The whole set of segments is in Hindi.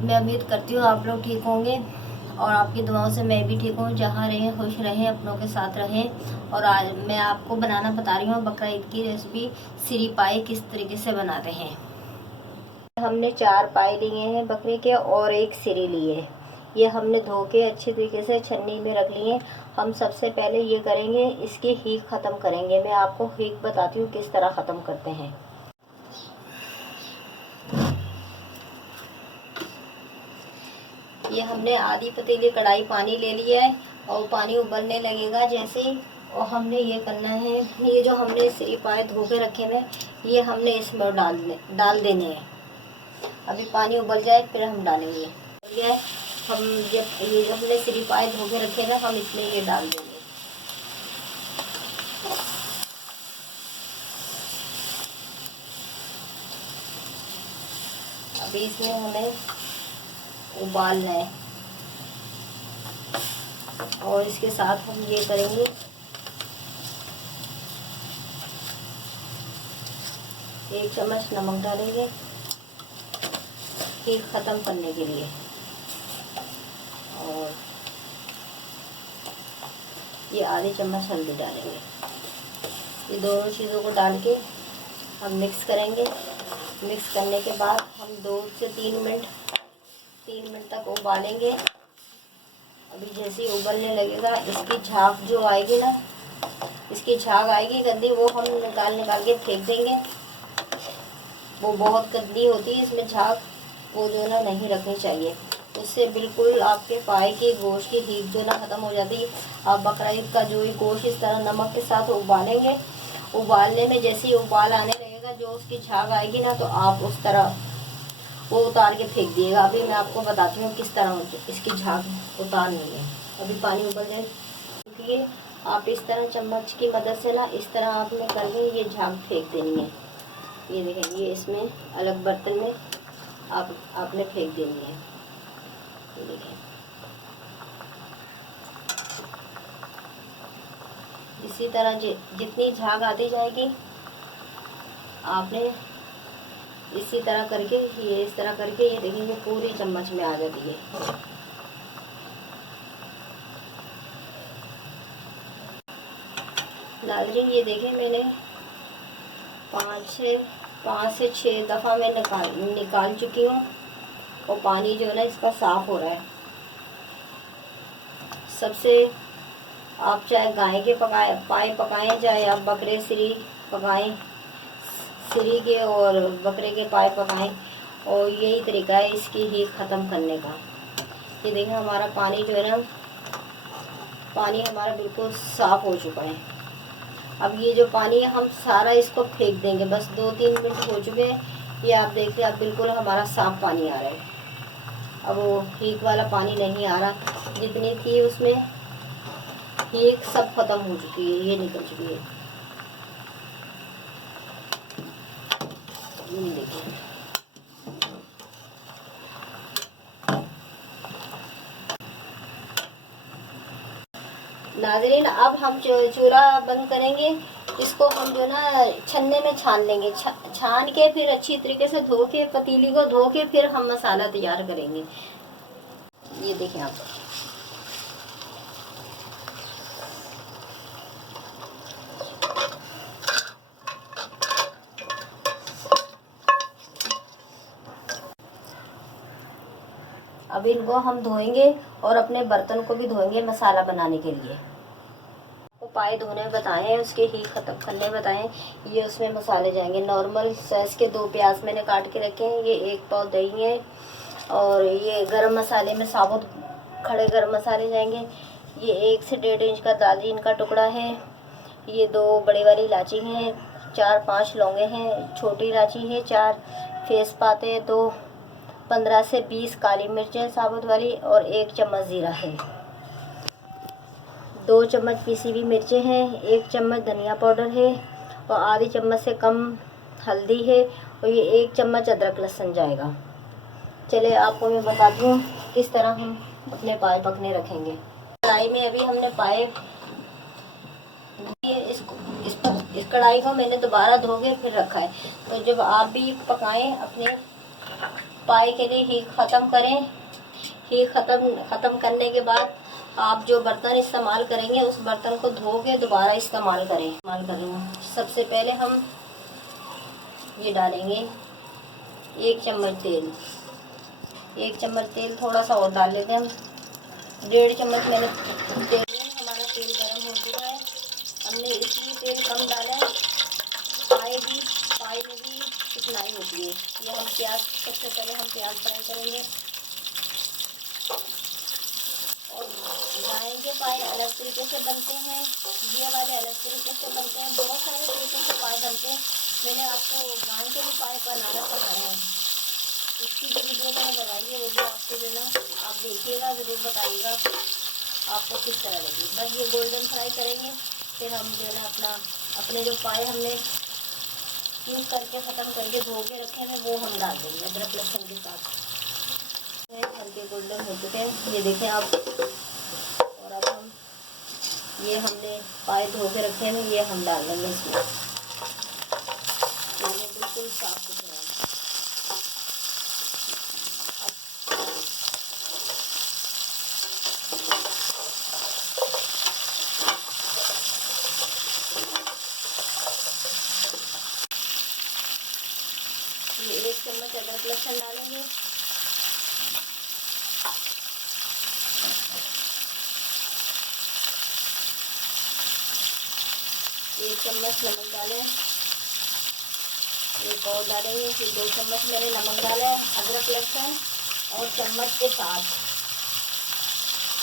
मैं उम्मीद करती हूँ आप लोग ठीक होंगे और आपकी दुआओं से मैं भी ठीक हूँ। जहाँ रहें खुश रहें, अपनों के साथ रहें। और आज मैं आपको बनाना बता रही हूँ बकरा ईद की रेसिपी, सिरी पाए किस तरीके से बनाते हैं। हमने 4 पाए लिए हैं बकरे के और 1 सिरी लिए है। ये हमने धो के अच्छे तरीके से छन्नी में रख लिए। हम सबसे पहले ये करेंगे, इसकी हीक ख़त्म करेंगे। मैं आपको हीक बताती हूँ किस तरह ख़त्म करते हैं। ये हमने आधी पतीली कढ़ाई पानी ले लिया है और पानी उबलने लगेगा जैसे ही, और हमने ये करना है, ये जो हमने सिरी पाए धो के रखे हैं ये हमने इसमें डाल देने हैं। अभी पानी उबल जाए फिर हम डालेंगे। ये हम जब ये जो हमने सिरी पाए धो के रखे ना, हम इसमें ये डाल देंगे। अभी इसमें हमें उबालना है और इसके साथ हम ये करेंगे, एक चम्मच नमक डालेंगे हीक ख़त्म करने के लिए, और ये आधी चम्मच हल्दी डालेंगे। ये दोनों चीज़ों को डाल के हम मिक्स करेंगे। मिक्स करने के बाद हम 2 से 3 मिनट तक उबालेंगे। अभी जैसे ही उबलने लगेगा, इसकी झाग जो आएगी ना, इसकी झाग आएगी गंदी, वो हम निकाल के फेंक देंगे। वो बहुत गंदी होती है इसमें झाग, वो जो ना नहीं रखनी चाहिए। उससे बिल्कुल आपके पाए की गोश्त की हीक जो ना ख़त्म हो जाती है। आप बकरा ईद का जो ही गोश्त इस तरह नमक के साथ उबालेंगे, उबालने में जैसे ही उबाल आने लगेगा, जो उसकी झाग आएगी ना, तो आप उस तरह वो उतार के फेंक दिएगा। अभी मैं आपको बताती हूँ किस तरह इसकी झाग उतारनी है। अभी पानी उबल जाए क्योंकि आप इस तरह चम्मच की मदद से ना, इस तरह आपने करके ये झाग फेंक देनी है। ये देखें, ये इसमें अलग बर्तन में आपने फेंक देनी है। ये देखें, इसी तरह जितनी झाग आती जाएगी आपने इसी तरह करके, ये इस तरह करके, ये देखेंगे पूरी चम्मच में आ जाती है। नाज़रीन ये देखें, मैंने 5 से 6 दफ़ा मैं निकाल चुकी हूँ और पानी जो है ना इसका साफ़ हो रहा है। सबसे आप चाहे गाय के पाए पकाएं, चाहे आप बकरे सिरी पकाएं, सिरी के और बकरे के पाए पकाएं, और यही तरीका है इसकी हीक ख़त्म करने का। ये देखें हमारा पानी जो है ना, पानी हमारा बिल्कुल साफ़ हो चुका है। अब ये जो पानी है हम सारा इसको फेंक देंगे। बस 2-3 मिनट हो चुके हैं, ये आप देखिए, अब बिल्कुल हमारा साफ़ पानी आ रहा है। अब वो हीक वाला पानी नहीं आ रहा, जितनी थी उसमें हीक सब ख़त्म हो चुकी है, ये निकल चुकी है। ये देखिए, नाज़रीन अब हम चूल्हा बंद करेंगे। इसको हम जो ना छन्ने में छान लेंगे। छान के फिर अच्छी तरीके से धो के, पतीली को धो के, फिर हम मसाला तैयार करेंगे। ये देखें आप, अब इनको हम धोएंगे और अपने बर्तन को भी धोएंगे मसाला बनाने के लिए। वो पाए धोने बताए हैं, उसके ही ख़त्म करने बताएं। ये उसमें मसाले जाएंगे। नॉर्मल साइज़ के 2 प्याज मैंने काट के रखे हैं। ये 1 पाव दही है, और ये गरम मसाले में साबुत खड़े गरम मसाले जाएंगे। ये 1 से 1.5 इंच का दालचीनी का टुकड़ा है। ये 2 बड़ी वाली इलायची हैं, 4-5 लौंगे हैं, छोटी इलायची है 4, तेज़पाते 2, 15 से 20 काली मिर्चें साबुत वाली, और 1 चम्मच ज़ीरा है, 2 चम्मच पीसी हुई मिर्चें हैं, 1 चम्मच धनिया पाउडर है, और आधी चम्मच से कम हल्दी है, और ये 1 चम्मच अदरक लहसुन जाएगा। चले आपको मैं बताती हूँ किस तरह हम अपने पाए पकने रखेंगे। कढ़ाई में अभी हमने पाए, इस कढ़ाई को मैंने दोबारा धो के फिर रखा है। तो जब आप भी पकाएं अपने पाए के लिए हीट ख़त्म करें। हीट ख़त्म करने के बाद आप जो बर्तन इस्तेमाल करेंगे उस बर्तन को धो के दोबारा इस्तेमाल करेंगे। सबसे पहले हम ये डालेंगे 1 चम्मच तेल। 1 चम्मच तेल, थोड़ा सा और डाल लेते हैं हम। 1.5 चम्मच मैंने तेल में, हमारा तेल गर्म हो चुका है। हमने इसलिए तेल कम डाला है, पाए में भी चिकनाई होती है। ये हम प्याज, सबसे पहले हम प्याज फ्राई करेंगे। और गाय के पाए अलग तरीके से बनते हैं, ये वाले अलग तरीके से बनते हैं, बहुत सारे तरीके से पाए बनते हैं। मैंने आपको गाय के भी पाए बनाना सिखाया है, उसकी जो वीडियो मैंने बनाई है वो भी आपको जो है आप देखिएगा, ज़रूर बताइएगा आपको किस तरह लगी। बस ये गोल्डन फ्राई करेंगे, फिर हम जो है अपने जो पाए हमने यूज़ करके ख़त्म करके धो के रखे हैं वो हम डाल देंगे अदरक लहसुन के साथ। हल्के गोल्डन हो चुके हैं, ये देखें आप। और अब हम ये हमने पाए धो के रखे हैं, ये हम डाल देंगे इसमें। तो ये बिल्कुल साफ सुथरा है। ये 1 चम्मच अदरक लहसुन डालेंगे। एक चम्मच नमक डालें, एक और डालेंगे, फिर 2 चम्मच मैंने नमक डाला है। अदरक लहसुन और चम्मच के साथ,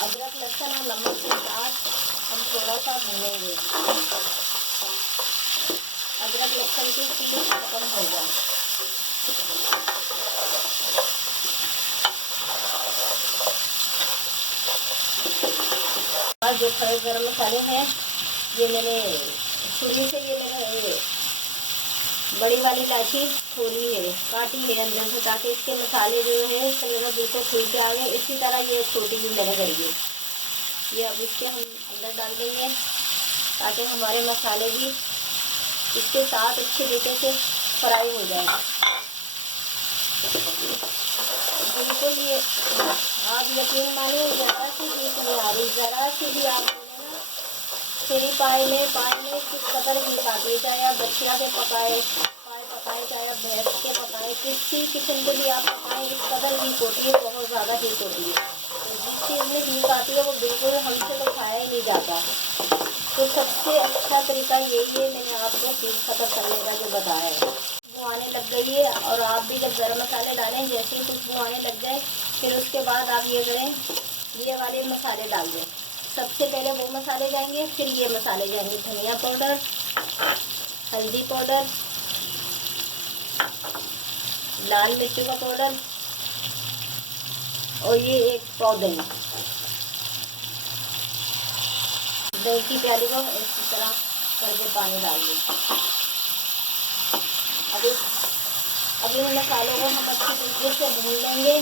अदरक लहसुन और नमक के साथ हम थोड़ा सा भूनेंगे। अदरक लहसुन की चीज़ खत्म हो जाए। जो खड़े गरम मसाले हैं, ये मैंने छुरी से ये मैंने बड़ी वाली इलायची थोड़ी है, काटी है अंदर से, ताकि इसके मसाले जो है इस तरह बिल्कुल खुल के आ गए। इसी तरह ये छोटी भी मैंने करी है। ये अब इसके हम अंदर डाल देंगे ताकि हमारे मसाले भी इसके साथ अच्छे तरीके से फ्राई हो जाए। बिल्कुल ये आप यकीन मानिए, ज़रा सी भी नहीं आ रही, ज़रा सी भी आप फ्री पाए में किस कदर घी आती है, चाहे आप बछिया के पाए पकाए, चाहे आप भैंस के पकाए, किसी किस्म के भी आप पकाएं, इस कदर हीट होती है, बहुत ज़्यादा हीट होती है। तो जिस चीज़ में हीट आती है वो बिल्कुल हमसे तो खाया ही नहीं जाता। तो सबसे अच्छा तरीका यही है, मैंने आपको हीट ख़त्म करने का जो बताया है। खुशबू आने लग गई है, और आप भी जब गर्म मसाले डालें, जैसे ही खुशबू आने लग जाए, फिर उसके बाद आप ये करें, ये वाले मसाले डाल दें। सबसे पहले वो मसाले जाएंगे, फिर ये मसाले जाएंगे। धनिया पाउडर, हल्दी पाउडर, लाल मिर्ची का पाउडर, और ये एक पौधे दही की प्याली को इस तरह करके पानी डाल दें। अभी इन मसालों को हम अच्छी तरीके से भून लेंगे।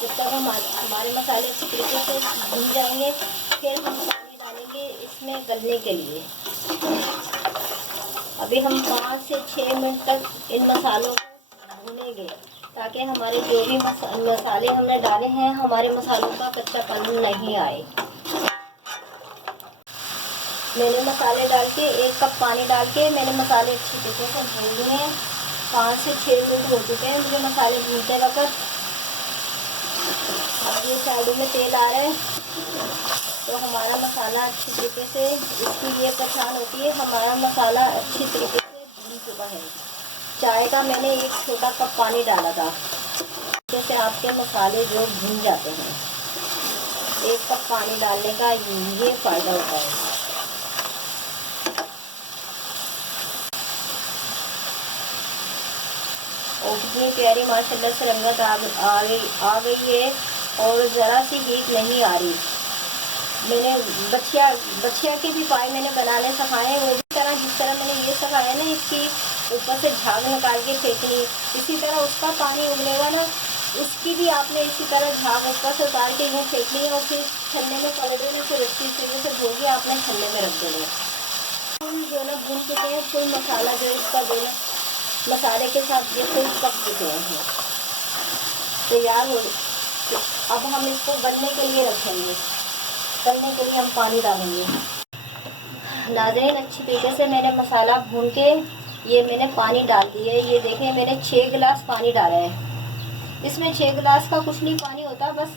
जब तक हमारे मसाले अच्छी तरीके से भून जाएंगे, फिर हम पानी डालेंगे इसमें गलने के लिए। अभी हम 5 से 6 मिनट तक इन मसालों को भूनेंगे, ताकि हमारे जो भी मसाले हमने डाले हैं, हमारे मसालों का कच्चापन नहीं आए। मैंने मसाले डाल के 1 कप पानी डाल के मैंने मसाले अच्छी तरीके से भून लिए हैं। 5 से 6 मिनट हो चुके हैं मुझे मसाले भूनते वक्त। अब ये साइडों में तेल आ रहा है, तो हमारा मसाला अच्छी तरीके से, इसकी ये पहचान होती है हमारा मसाला अच्छी तरीके से भून चुका है। चाय का मैंने 1 छोटा कप पानी डाला था, जैसे आपके मसाले जो भून जाते हैं। 1 कप पानी डालने का ये फ़ायदा होता है। और कितनी प्यारी माशाल्लाह से रंगत आ गई है, और ज़रा सी हीट नहीं आ रही। मैंने बछिया के भी पाए मैंने बनाने सिखाए हैं, वो भी तरह जिस तरह मैंने ये सिखाया ना, इसकी ऊपर से झाग निकाल के फेंकनी, इसी तरह उसका पानी उबलेगा ना, उसकी भी आपने इसी तरह झाग ऊपर से उतार के यूँ फेंकनी है, और फिर छन्ने में पलट देना, फिर अच्छी तरीके से धो के आपने छन्ने में रख देना। हम जो ना भून चुके हैं, कोई मसाला जो इसका जो ना मसाले के साथ ये फुल पक चुके हैं। तैयार हो। अब हम इसको बनने के लिए रखेंगे, तलने के लिए हम पानी डालेंगे। नाज़रीन, अच्छी तरीके से मैंने मसाला भून के ये मैंने पानी डाल दिया है। ये देखें, मैंने 6 गिलास पानी डाला है। इसमें 6 गिलास का कुछ नहीं पानी होता, बस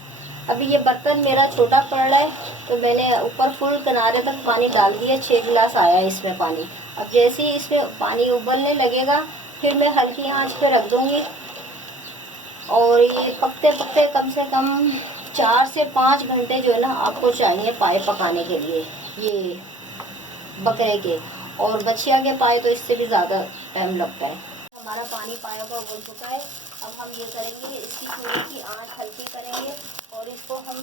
अभी ये बर्तन मेरा छोटा पड़ रहा है तो मैंने ऊपर फुल किनारे तक पानी डाल दिया। 6 गिलास आया है इसमें पानी। अब जैसे ही इसमें पानी उबलने लगेगा फिर मैं हल्की आंच पे रख दूँगी और ये पकते पकते कम से कम 4 से 5 घंटे जो है ना आपको चाहिए पाए पकाने के लिए, ये बकरे के। और बछिया के पाए तो इससे भी ज़्यादा टाइम लगता है। हमारा पानी पाया का उबल चुका है। अब हम ये करेंगे, इसकी चूल्हे की आंच हल्की करेंगे और इसको हम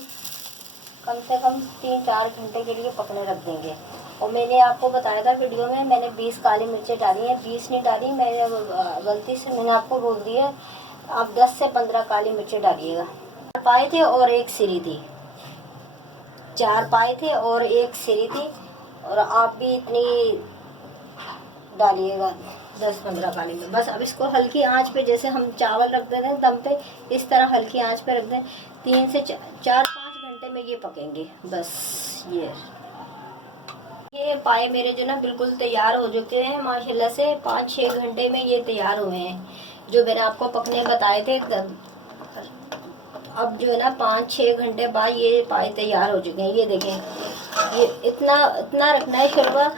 कम से कम 3-4 घंटे के लिए पकने रख देंगे। और मैंने आपको बताया था वीडियो में, मैंने 20 काली मिर्चें डाली हैं, 20 नहीं डाली, मैंने गलती से मैंने आपको बोल दिया आप 10 से 15 काली मिर्चें डालिएगा। 4 पाए थे और 1 सिरी थी, 4 पाए थे और 1 सिरी थी। और आप भी इतनी डालिएगा 10-15 काली मिर्च बस। अब इसको हल्की आंच पे, जैसे हम चावल रख देते हैं दम पे, इस तरह हल्की आंच पे रख दें। 3 से 4-5 घंटे में ये पकेंगे बस। ये पाए मेरे जो ना बिल्कुल तैयार हो चुके हैं माशाल्लाह से। 5-6 घंटे में ये तैयार हुए हैं जो मैंने आपको पकने बताए थे। अब जो है ना 5-6 घंटे बाद ये पाए तैयार हो चुके हैं। ये देखें, ये इतना रखना है शोरबा।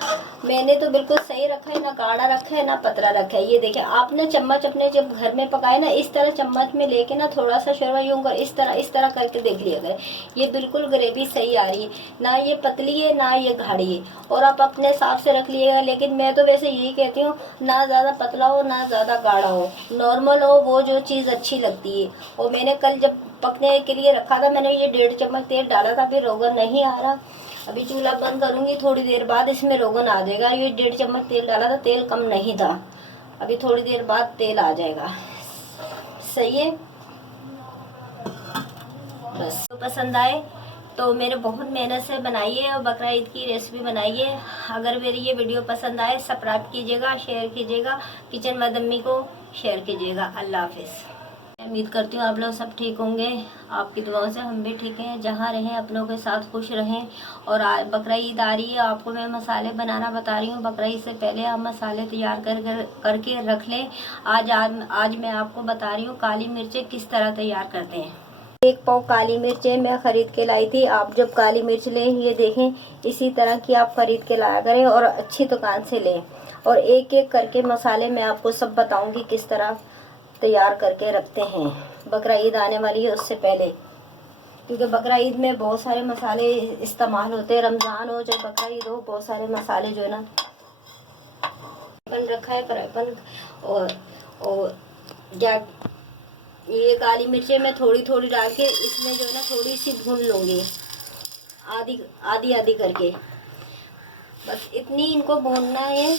मैंने तो बिल्कुल सही रखा है, ना गाढ़ा रखा है ना पतला रखा है। ये देखें, आपने चम्मच अपने जब घर में पकाए ना, इस तरह चम्मच में लेके ना थोड़ा सा शोरबा यूं कर इस तरह करके देख लिया करें। ये बिल्कुल ग्रेवी सही आ रही है, ना ये पतली है ना ये गाढ़ी है। और आप अपने हिसाब से रख लीजिएगा, लेकिन मैं तो वैसे यही कहती हूँ, ना ज़्यादा पतला हो ना ज़्यादा गाढ़ा हो, नॉर्मल हो, वो जो चीज़ अच्छी लगती है। और मैंने कल जब पकने के लिए रखा था, मैंने ये 1.5 चम्मच तेल डाला था, फिर रोगन नहीं आ रहा। अभी चूल्हा बंद करूंगी, थोड़ी देर बाद इसमें रोगन आ जाएगा। ये 1.5 चम्मच तेल डाला था, तेल कम नहीं था, अभी थोड़ी देर बाद तेल आ जाएगा। सही है। बस तो पसंद आए तो मेरे बहुत मेहनत से बनाइए और बकरा ईद की रेसिपी बनाइए। अगर मेरी ये वीडियो पसंद आए सब्सक्राइब कीजिएगा, शेयर कीजिएगा, किचन विद अम्मी को शेयर कीजिएगा। अल्लाह हाफिज़। उम्मीद करती हूँ आप लोग सब ठीक होंगे, आपकी दुआओं से हम भी ठीक हैं। जहाँ रहें अपनों के साथ खुश रहें। और बकरा ईद आ रही है, आपको मैं मसाले बनाना बता रही हूँ। बकरा ईद से पहले आप मसाले तैयार करके रख लें। आज मैं आपको बता रही हूँ काली मिर्चें किस तरह तैयार करते हैं। 1 पाव काली मिर्चें मैं ख़रीद के लाई थी। आप जब काली मिर्च लें, ये देखें इसी तरह की आप ख़रीद के लाया करें और अच्छी दुकान से लें। और एक एक करके मसाले मैं आपको सब बताऊँगी किस तरह तैयार करके रखते हैं। बकरा ईद आने वाली है उससे पहले, क्योंकि बकरा ईद में बहुत सारे मसाले इस्तेमाल होते हैं। रमज़ान हो चाहे बकरा ईद हो, बहुत सारे मसाले जो है ना रखा है फ्राईपन। और क्या, ये काली मिर्चें मैं थोड़ी थोड़ी डाल के इसमें जो है ना थोड़ी सी भून लूँगी, आधी करके। बस इतनी इनको भूनना है,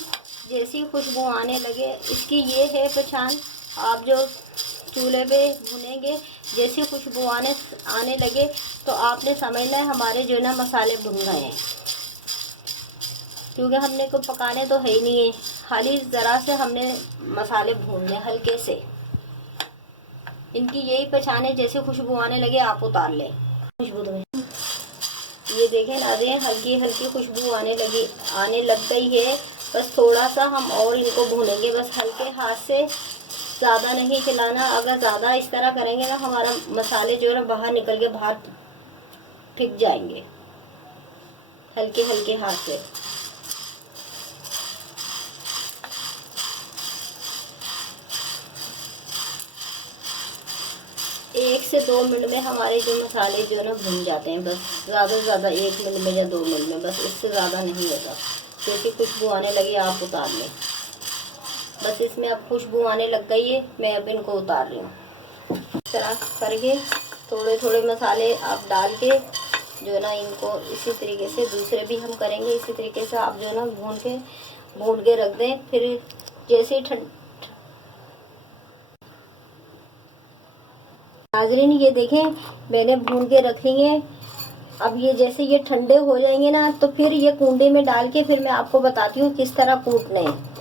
जैसी खुशबू आने लगे। इसकी ये है पहचान, आप जो चूल्हे पे भुनेंगे, जैसी खुशबू आने लगे तो आपने समझना है हमारे जो ना मसाले भुन गए हैं। क्योंकि हमने को पकाने तो है ही नहीं है, खाली ज़रा से हमने मसाले भूनने हल्के से। इनकी यही पहचान है, जैसे खुशबू आने लगे आप उतार लें। खुशबू तो ये देखें नाज़रीन, हल्की हल्की खुशबू आने लग गई है। बस थोड़ा सा हम और इनको भूनेंगे, बस हल्के हाथ से, ज़्यादा नहीं चलाना। अगर ज़्यादा इस तरह करेंगे ना हमारा मसाले जो है ना बाहर निकल के बाहर फिक जाएंगे। हल्के हल्के हाथ से एक से 2 मिनट में हमारे जो मसाले जो है ना भुन जाते हैं। बस ज़्यादा से ज़्यादा 1 मिनट में या 2 मिनट में, बस इससे ज़्यादा नहीं होता। क्योंकि खुशबू आने लगी आप उतार लें। बस इसमें अब खुशबू आने लग गई है, मैं अब इनको उतार रही हूँ। इस तरह करके थोड़े थोड़े मसाले आप डाल के जो है ना इनको इसी तरीके से दूसरे भी हम करेंगे। इसी तरीके से आप जो है ना भून के रख दें। फिर जैसे नाज़रीन ये देखें मैंने भून के रख लिए। अब ये जैसे ये ठंडे हो जाएंगे ना तो फिर ये कूंडे में डाल के फिर मैं आपको बताती हूँ किस तरह कूटना है।